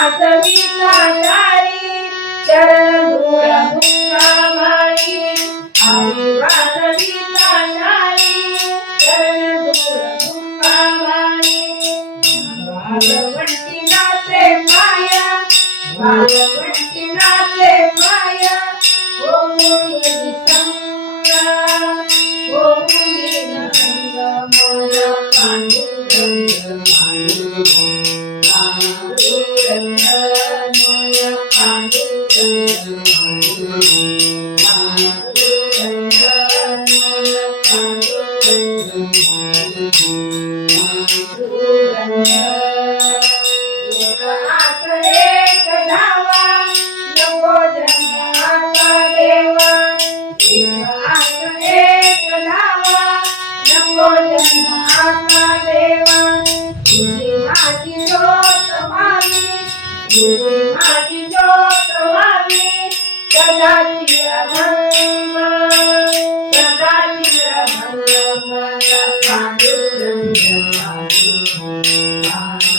वाजविता टाळी चरण धूळ मुक्तामाळी वाजविता टाळी चरण धूळ मुक्तामाळी वाजवंती नाचे माया वाजवंती नाचे माया ओ मुली संगा ओ मुली संगा मला पांडुरंग माझी ज्योत व्हावी सदाची अभंग सदाची अभंग मला पांडुरंग पांडुरंग